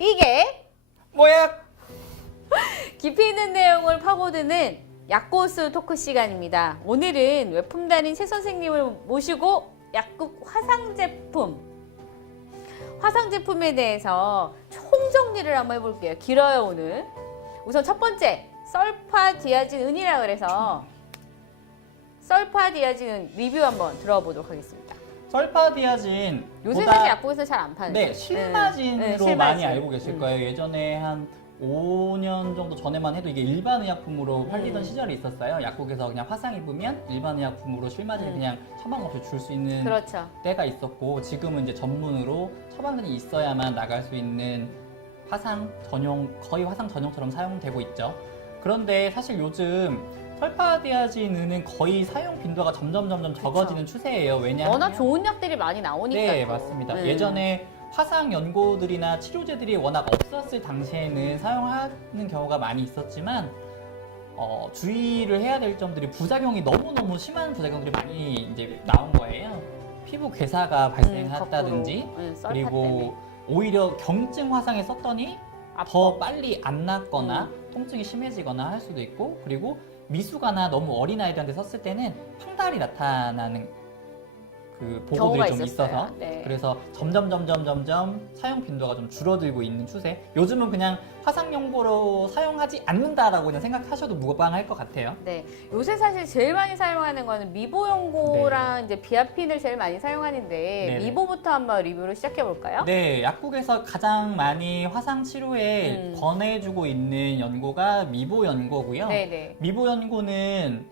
이게 뭐야? 깊이 있는 내용을 파고드는 약고수 토크 시간입니다. 오늘은 외품 달인 최 선생님을 모시고 약국 화상 제품에 대해서 총정리를 한번 해볼게요. 길어요 오늘. 우선 첫 번째 설파디아진 은이라 그래서 설파디아진 은 리뷰 한번 들어보도록 하겠습니다. 설파디아진 요새 사실 약국에서 잘 안 파는데. 네, 실마진으로 실마진. 많이 알고 계실 거예요. 예전에 한 5년 정도 전에만 해도 이게 일반 의약품으로 팔리던 시절이 있었어요. 약국에서 그냥 화상 입으면 일반 의약품으로 실마진을 그냥 처방 없이 줄 수 있는 그렇죠. 때가 있었고, 지금은 이제 전문으로 처방전이 있어야만 나갈 수 있는 화상 전용, 거의 화상 전용처럼 사용되고 있죠. 그런데 사실 요즘 설파디아진은 거의 사용 빈도가 점점 적어지는 추세예요. 왜냐하면 워낙 좋은 약들이 많이 나오니까. 네, 맞습니다. 예전에 화상 연고들이나 치료제들이 워낙 없었을 당시에는 사용하는 경우가 많이 있었지만 주의를 해야 될 점들이 부작용이 너무너무 심한 부작용들이 많이 이제 나온 거예요. 피부 괴사가 발생했다든지 그리고 오히려 경증 화상에 썼더니 더 빨리 안 낫거나 통증이 심해지거나 할 수도 있고, 그리고 미숙아나 너무 어린 아이들한테 썼을 때는 황달이 나타나는 그 보고들이 좀 있어서 네. 그래서 점점 사용 빈도가 좀 줄어들고 있는 추세. 요즘은 그냥 화상 연고로 사용하지 않는다라고 그냥 생각하셔도 무방할 것 같아요. 네, 요새 사실 제일 많이 사용하는 거는 미보 연고랑 이제 비아핀을 제일 많이 사용하는데 네네. 미보부터 한번 리뷰를 시작해 볼까요? 네, 약국에서 가장 많이 화상 치료에 권해주고 있는 연고가 미보 연고고요. 네네. 미보 연고는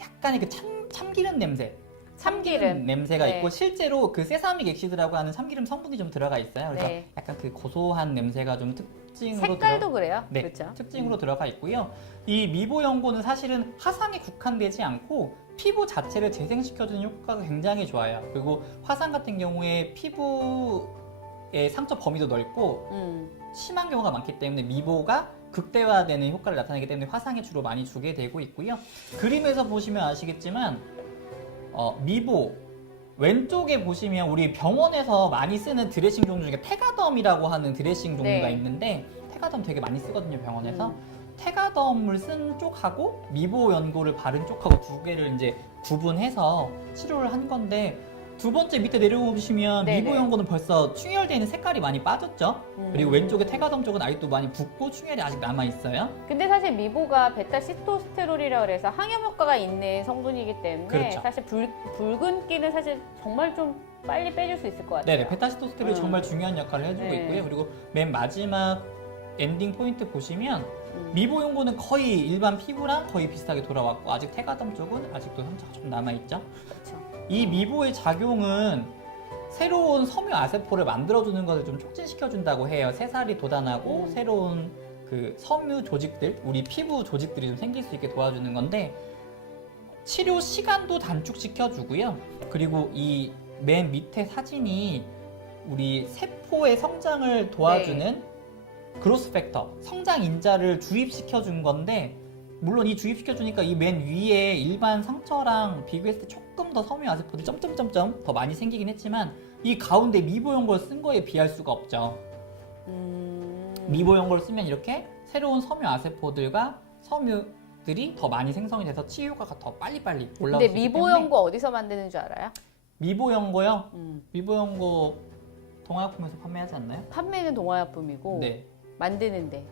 약간의 그 참기름 냄새. 참기름 냄새가 네. 있고, 실제로 그 세사믹 엑시드라고 하는 참기름 성분이 좀 들어가 있어요. 그래서 네. 약간 그 고소한 냄새가 좀 특징으로 색깔도 그래요. 네, 그렇죠. 특징으로 들어가 있고요. 이 미보 연고는 사실은 화상에 국한되지 않고 피부 자체를 재생시켜주는 효과가 굉장히 좋아요. 그리고 화상 같은 경우에 피부의 상처 범위도 넓고 심한 경우가 많기 때문에 미보가 극대화되는 효과를 나타내기 때문에 화상에 주로 많이 주게 되고 있고요. 그림에서 보시면 아시겠지만 미보 왼쪽에 보시면 우리 병원에서 많이 쓰는 드레싱 종류 중에 테가덤이라고 하는 드레싱 종류가 네. 있는데, 테가덤 되게 많이 쓰거든요, 병원에서. 테가덤을 쓴 쪽하고 미보 연고를 바른 쪽하고 두 개를 이제 구분해서 치료를 한 건데, 두 번째 밑에 내려오시면 네네. 미보 연고는 벌써 충혈되어 있는 색깔이 많이 빠졌죠. 그리고 왼쪽에 테가덤 쪽은 아직도 많이 붓고 충혈이 아직 남아 있어요. 근데 사실 미보가 베타시토스테롤이라 그래서 항염 효과가 있는 성분이기 때문에 그렇죠. 사실 붉은기는 사실 정말 좀 빨리 빼줄 수 있을 것 같아요. 네네, 베타시토스테롤이 정말 중요한 역할을 해주고 네. 있고요. 그리고 맨 마지막 엔딩 포인트 보시면 미보 연고는 거의 일반 피부랑 거의 비슷하게 돌아왔고, 아직 테가덤 쪽은 아직도 상처가 좀 남아있죠. 그렇죠. 이 미보의 작용은 새로운 섬유 아세포를 만들어주는 것을 좀 촉진시켜준다고 해요. 새살이 돋아나고 새로운 그 섬유 조직들, 우리 피부 조직들이 좀 생길 수 있게 도와주는 건데, 치료 시간도 단축시켜주고요. 그리고 이 맨 밑에 사진이 우리 세포의 성장을 도와주는 그로스 팩터, 성장 인자를 주입시켜준 건데, 물론 이 주입시켜주니까 이 맨 위에 일반 상처랑 비교했을 때 조금 더 섬유 아세포들이 점점점점 더 많이 생기긴 했지만, 이 가운데 미보 연고를 쓴 거에 비할 수가 없죠. 미보 연고를 쓰면 이렇게 새로운 섬유 아세포들과 섬유들이 더 많이 생성이 돼서 치유 효과가 더 빨리빨리 올라올 수 근데 있기 미보 때문에. 연고 어디서 만드는 줄 알아요? 미보 연고요? 미보 연고 동화약품에서 판매하지 않나요? 판매는 동화약품이고 네. 만드는데.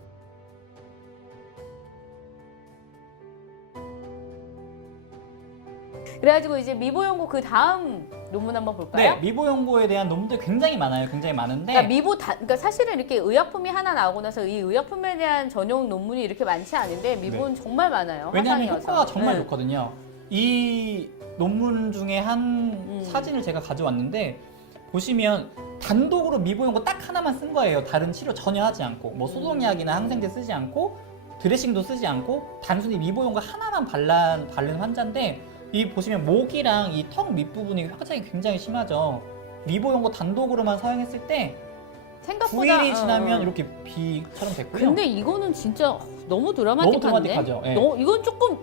그래가지고 이제 미보 연고 그 다음 논문 한번 볼까요? 네, 미보 연고에 대한 논문들이 굉장히 많아요. 굉장히 많은데. 그러니까 사실은 이렇게 의약품이 하나 나오고 나서 이 의약품에 대한 전용 논문이 이렇게 많지 않은데 미보는 정말 많아요. 왜냐하면 화상이어서. 효과가 정말 좋거든요. 이 논문 중에 한 사진을 제가 가져왔는데, 보시면 단독으로 미보 연고 딱 하나만 쓴 거예요. 다른 치료 전혀 하지 않고, 뭐 소독약이나 항생제 쓰지 않고, 드레싱도 쓰지 않고, 단순히 미보 연고 하나만 바른 환자인데, 이 보시면 목이랑 이 턱 밑부분이 확장이 굉장히 심하죠. 미보 연고 단독으로만 사용했을 때 생각보다 9일이 지나면 이렇게 B처럼 됐고요. 근데 이거는 진짜 너무 드라마틱한데? 너무 드라마틱하죠. 예. 이건 조금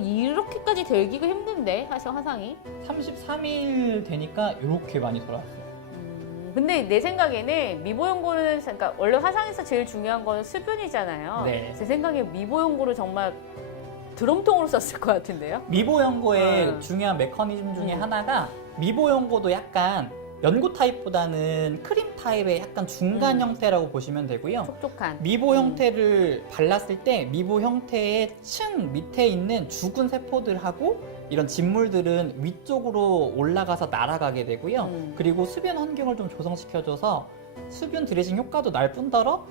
이렇게까지 되기가 힘든데 사실 화상이. 33일 되니까 이렇게 많이 돌아왔어요. 근데 내 생각에는 미보연고는 그러니까 원래 화상에서 제일 중요한 거는 수분이잖아요. 네. 제 생각에 미보연고를 정말 드럼통으로 썼을 것 같은데요. 미보 연고의 음. 중요한 메커니즘 중에 하나가 미보 연고도 약간 연고 타입보다는 크림 타입의 약간 중간 형태라고 보시면 되고요. 촉촉한. 미보 형태를 발랐을 때 미보 형태의 층 밑에 있는 죽은 세포들하고 이런 진물들은 위쪽으로 올라가서 날아가게 되고요. 그리고 수변 환경을 좀 조성시켜줘서 수분 드레싱 효과도 날 뿐더러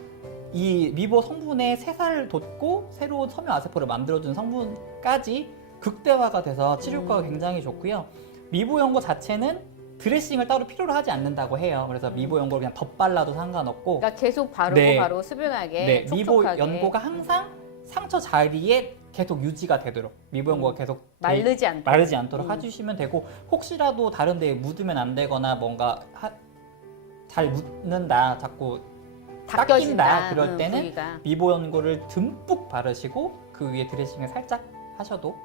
이 미보 성분의 세살을 돋고 새로운 섬유 아세포를 만들어주는 성분까지 극대화가 돼서 치료 효과가 굉장히 좋고요. 미보 연고 자체는 드레싱을 따로 필요로 하지 않는다고 해요. 그래서 미보 연고를 그냥 덧발라도 상관없고 그러니까 계속 바르고 네. 바르고 수분하게 네, 미보 촉촉하게. 연고가 항상 상처 자리에 계속 유지가 되도록 미보 연고가 계속 마르지 않다. 마르지 않도록 해주시면 되고 혹시라도 다른 데에 묻으면 안 되거나 뭔가 잘 묻는다 자꾸 닦여진다. 닦인다 그럴 때는 부위가. 미보 연고를 듬뿍 바르시고 그 위에 드레싱을 살짝 하셔도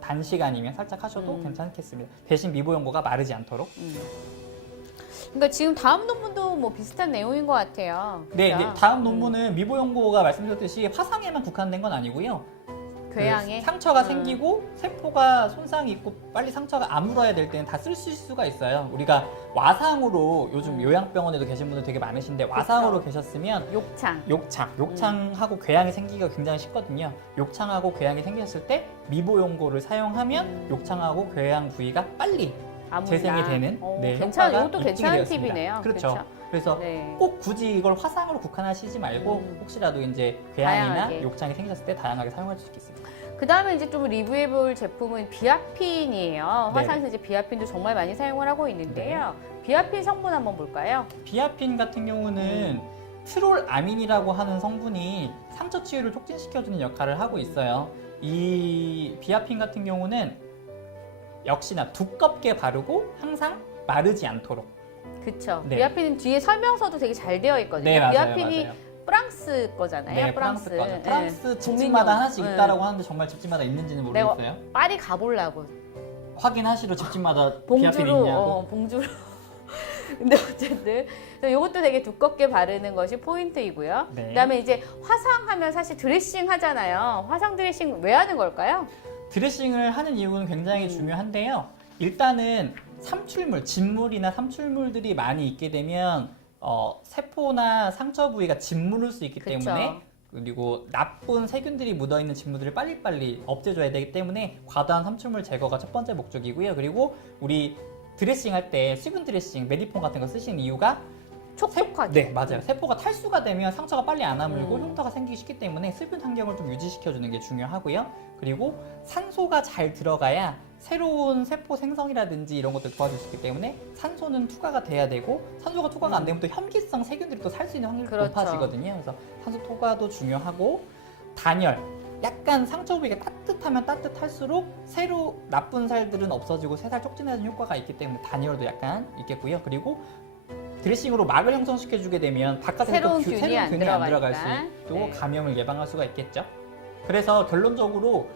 단시간이면 살짝 하셔도 괜찮겠습니다. 대신 미보 연고가 마르지 않도록. 그러니까 지금 다음 논문도 뭐 비슷한 내용인 것 같아요. 네, 그죠? 네, 다음 논문은 미보 연고가 말씀드렸듯이 화상에만 국한된 건 아니고요. 궤양에 그 상처가 생기고 세포가 손상이 있고 빨리 상처가 아물어야 될 때는 다 쓸 수가 있어요. 우리가 와상으로 요즘 요양병원에도 계신 분들 되게 많으신데 와상으로 계셨으면 욕창하고 궤양이 생기기가 굉장히 쉽거든요. 욕창하고 궤양이 생겼을 때 미보 연고를 사용하면 욕창하고 궤양 부위가 빨리 재생이 되는 괜찮아. 효과가 이것도 입증이 괜찮은 되었습니다. 팁이네요. 그렇죠. 그래서 네. 꼭 굳이 이걸 화상으로 국한하시지 말고 혹시라도 이제 궤양이나 다양하게. 욕창이 생겼을 때 다양하게 사용할 수 있겠습니다. 그 다음에 이제 좀 리뷰해볼 제품은 비아핀이에요. 네. 화상에서 이제 비아핀도 정말 많이 사용을 하고 있는데요. 비아핀 성분 한번 볼까요? 비아핀 같은 경우는 트롤아민이라고 하는 성분이 상처 치유를 촉진시켜주는 역할을 하고 있어요. 이 비아핀 같은 경우는 역시나 두껍게 바르고 항상 마르지 않도록. 그쵸. 네. 비아핀은 뒤에 설명서도 되게 잘 되어 있거든요. 네, 맞아요, 비아핀이 맞아요. 프랑스 거잖아요. 네, 프랑스 거죠. 네. 프랑스 집집마다 국민용. 하나씩 네. 있다라고 하는데 정말 집집마다 있는지는 내가 모르겠어요. 파리 가보려고. 확인하시러 집집마다 비아핀 봉주로, 있냐고. 봉주로. 근데 어쨌든 이것도 되게 두껍게 바르는 것이 포인트이고요. 네. 그다음에 이제 화상하면 사실 드레싱 하잖아요. 화상 드레싱 왜 하는 걸까요? 드레싱을 하는 이유는 굉장히 중요한데요. 일단은 삼출물, 진물이나 삼출물들이 많이 있게 되면 세포나 상처 부위가 짓무를 수 있기 그쵸. 때문에 그리고 나쁜 세균들이 묻어있는 진물들을 빨리빨리 없애줘야 되기 때문에 과다한 삼출물 제거가 첫 번째 목적이고요. 그리고 우리 드레싱 할 때 수분 드레싱, 메디폼 같은 거 쓰시는 이유가 촉촉하게. 네, 맞아요. 세포가 탈수가 되면 상처가 빨리 안 아물고 흉터가 생기기 쉽기 때문에 수분 환경을 좀 유지시켜주는 게 중요하고요. 그리고 산소가 잘 들어가야 새로운 세포 생성이라든지 이런 것들 도와줄 수 있기 때문에 산소는 투과가 돼야 되고 산소가 투과가 안 되면 또 현기성 세균들이 또 살 수 있는 확률이 그렇죠. 높아지거든요. 그래서 산소 투과도 중요하고 단열. 약간 상처 부위가 따뜻하면 따뜻할수록 새로 나쁜 살들은 없어지고 새살 촉진하는 효과가 있기 때문에 단열도 약간 있겠고요. 그리고 드레싱으로 막을 형성시켜주게 되면 바깥에서 새로운 또 균이 새로운 안 균이 안 들어갈 들어가니까. 수 있고 네. 감염을 예방할 수가 있겠죠. 그래서 결론적으로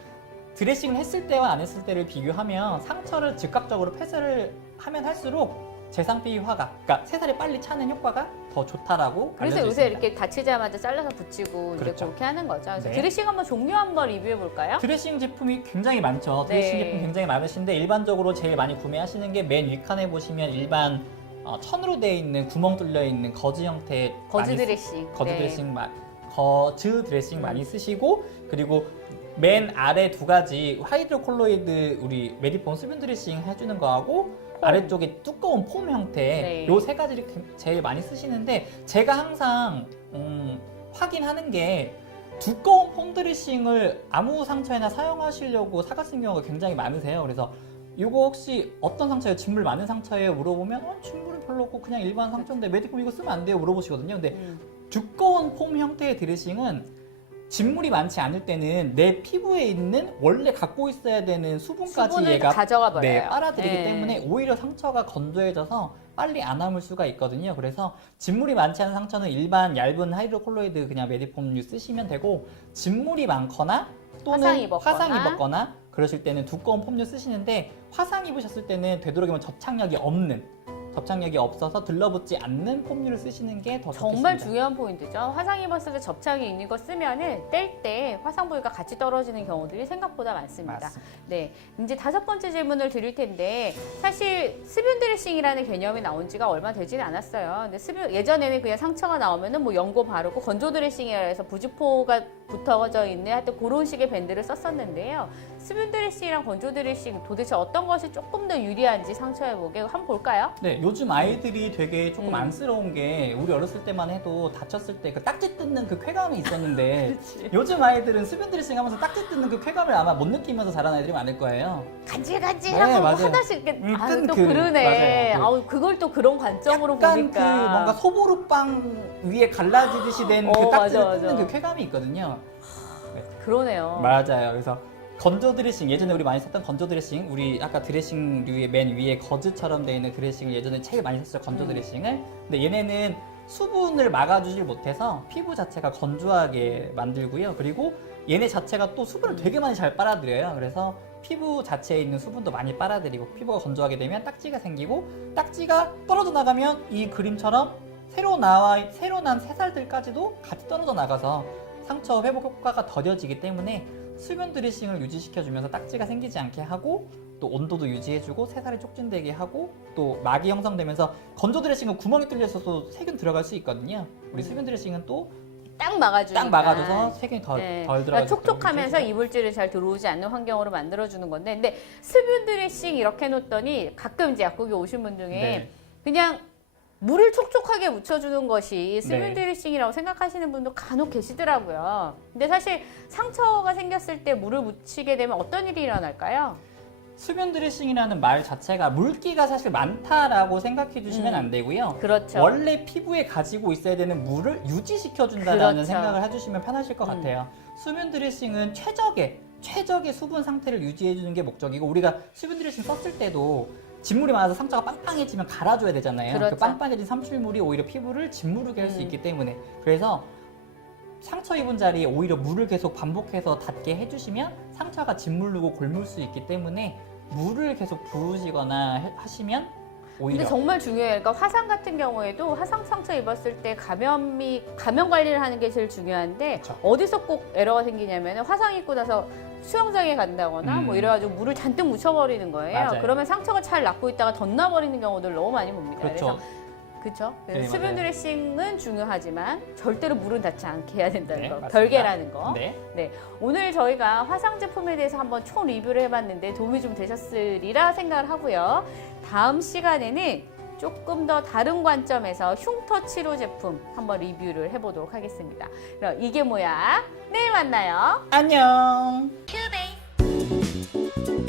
드레싱을 했을 때와 안 했을 때를 비교하면 상처를 즉각적으로 폐쇄를 하면 할수록 재상피 화가, 그러니까 새살이 빨리 차는 효과가 더 좋다라고 그래서 알려져 요새 있습니다. 이렇게 다치자마자 잘라서 붙이고 이제 그렇죠. 그렇게 하는 거죠. 그래서 네. 드레싱 한번 종류 한번 리뷰해 볼까요? 드레싱 제품이 굉장히 많죠. 네. 드레싱 제품 굉장히 많으신데 일반적으로 제일 많이 구매하시는 게 맨 윗칸에 보시면 일반 천으로 되어 있는 구멍 뚫려 있는 거즈 형태의 거즈 많이 드레싱. 거즈 네. 드레싱 거즈 드레싱 많이 쓰시고 그리고 맨 아래 두 가지 하이드로콜로이드 우리 메디폼 수분 드레싱 해주는 거하고 아래쪽에 두꺼운 폼 형태 네. 요 세 가지를 제일 많이 쓰시는데 제가 항상 확인하는 게 두꺼운 폼 드레싱을 아무 상처에나 사용하시려고 사가시는 경우가 굉장히 많으세요. 그래서 이거 혹시 어떤 상처예요? 진물 많은 상처예요? 물어보면 진물은 별로 없고 그냥 일반 상처인데 메디폼 이거 쓰면 안 돼요? 물어보시거든요. 근데 두꺼운 폼 형태의 드레싱은 진물이 많지 않을 때는 내 피부에 있는 원래 갖고 있어야 되는 수분까지 수분을 얘가 가져가 버려요. 네, 빨아들이기 네. 때문에 오히려 상처가 건조해져서 빨리 안 아물 수가 있거든요. 그래서 진물이 많지 않은 상처는 일반 얇은 하이드로콜로이드 그냥 메디폼류 쓰시면 되고 진물이 많거나 또는 화상 입었거나 그러실 때는 두꺼운 폼류 쓰시는데 화상 입으셨을 때는 되도록이면 접착력이 없는 접착력이 없어서 들러붙지 않는 폼유를 쓰시는 게 더 좋겠습니다. 정말 중요한 포인트죠. 화상 입었을 때 접착이 있는 거 쓰면은 뗄 때 화상 부위가 같이 떨어지는 경우들이 생각보다 많습니다. 맞습니다. 네, 이제 5번째 질문을 드릴 텐데 사실 수분 드레싱이라는 개념이 나온 지가 얼마 되지는 않았어요. 근데 예전에는 그냥 상처가 나오면은 뭐 연고 바르고 건조 드레싱이라 해서 부직포가 붙어져 있는 하여튼 그런 식의 밴드를 썼었는데요. 수분 드레싱이랑 건조 드레싱 도대체 어떤 것이 조금 더 유리한지 상처 회복에 한번 볼까요? 네, 요즘 아이들이 되게 조금 음. 안쓰러운 게 우리 어렸을 때만 해도 다쳤을 때 그 딱지 뜯는 그 쾌감이 있었는데 그렇지. 요즘 아이들은 수분 드레싱 하면서 딱지 뜯는 그 쾌감을 아마 못 느끼면서 자란 아이들이 많을 거예요. 간질간질하고 네, 뭐 맞아요. 하나씩 이렇게 끈 또 그, 그러네. 맞아요. 아우 그걸 또 그런 관점으로 약간 보니까 그 뭔가 소보루빵 위에 갈라지듯이 된 그 딱지를 맞아, 뜯는 맞아. 그 쾌감이 있거든요. 그러네요. 맞아요. 그래서 건조 드레싱, 예전에 우리 많이 썼던 건조 드레싱, 우리 아까 드레싱류의 맨 위에 거즈처럼 되어 있는 드레싱을 예전에 제일 많이 썼죠, 건조 드레싱을. 근데 얘네는 수분을 막아주질 못해서 피부 자체가 건조하게 만들고요. 그리고 얘네 자체가 또 수분을 되게 많이 잘 빨아들여요. 그래서 피부 자체에 있는 수분도 많이 빨아들이고 피부가 건조하게 되면 딱지가 생기고 딱지가 떨어져 나가면 이 그림처럼 새로 난 새살들까지도 같이 떨어져 나가서 상처 회복 효과가 더뎌지기 때문에 수분 드레싱을 유지시켜주면서 딱지가 생기지 않게 하고 또 온도도 유지해주고 새살이 촉진되게 하고 또 막이 형성되면서 건조 드레싱은 구멍이 뚫려 있어서 세균 들어갈 수 있거든요. 우리 수분 드레싱은 또 딱 막아주니까. 딱 막아줘서 세균이 덜 그러니까 들어가죠. 촉촉하면서 이물질이 잘 들어오지 않는 환경으로 만들어주는 건데, 근데 수분 드레싱 이렇게 해놓더니 가끔 이제 약국에 오신 분 중에 네. 그냥 물을 촉촉하게 묻혀주는 것이 수분 네. 드레싱이라고 생각하시는 분도 간혹 계시더라고요. 근데 사실 상처가 생겼을 때 물을 묻히게 되면 어떤 일이 일어날까요? 수분 드레싱이라는 말 자체가 물기가 사실 많다라고 생각해 주시면 안 되고요. 그렇죠. 원래 피부에 가지고 있어야 되는 물을 유지시켜 준다라는 그렇죠. 생각을 해주시면 편하실 것 같아요. 수분 드레싱은 최적의 수분 상태를 유지해 주는 게 목적이고 우리가 수분 드레싱 썼을 때도 진물이 많아서 상처가 빵빵해지면 갈아줘야 되잖아요. 그렇죠. 그 빵빵해진 삼출물이 오히려 피부를 짓무르게 할 수 있기 때문에 그래서 상처 입은 자리에 오히려 물을 계속 반복해서 닿게 해주시면 상처가 짓무르고 골물 수 있기 때문에 물을 계속 부으시거나 하시면 오히려 근데 정말 중요해요. 그러니까 화상 같은 경우에도 화상 상처 입었을 때 감염 관리를 하는 게 제일 중요한데 그쵸. 어디서 꼭 에러가 생기냐면 화상 입고 나서 수영장에 간다거나 뭐 이래가지고 물을 잔뜩 묻혀버리는 거예요. 맞아요. 그러면 상처가 잘 낫고 있다가 덧나버리는 경우들 너무 많이 봅니다. 그렇죠. 그렇죠. 네, 수분 맞아요. 드레싱은 중요하지만 절대로 물은 닿지 않게 해야 된다는 네, 거. 맞습니다. 별개라는 거. 네. 네, 오늘 저희가 화상 제품에 대해서 한번 총 리뷰를 해봤는데 도움이 좀 되셨으리라 생각을 하고요. 다음 시간에는 조금 더 다른 관점에서 흉터 치료 제품 한번 리뷰를 해보도록 하겠습니다. 그럼 이게 뭐야? 내일 만나요. 안녕. 큐베이.